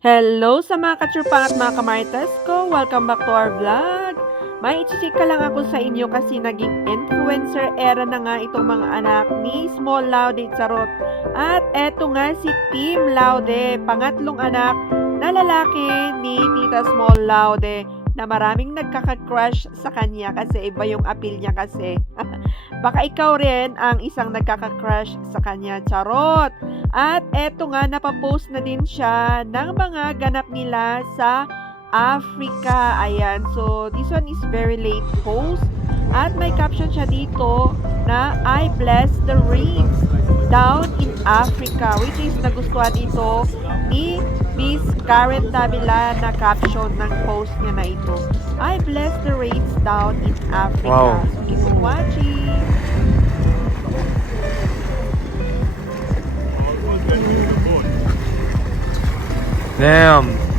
Hello sa mga katrupang at mga kamarites ko! Welcome back to our vlog! May ichichika lang ako sa inyo kasi naging influencer era na nga itong mga anak ni Small Laude Charot. At eto nga si Team Laude, pangatlong anak na lalaki ni Tita Small Laude na maraming nagkaka-crush sa kanya kasi iba yung appeal niya kasi. Baka ikaw rin ang isang nagkaka-crush sa kanya, Charot! At eto nga, napapost na din siya ng mga ganap nila sa Africa. Ayan. So, this one is very late post. At may caption siya dito na I bless the rains down in Africa. Which is nagustuhan ito ni Miss Karen Davila na caption ng post niya na ito. I bless the rains down in Africa. Wow. So, keep on watching. Damn.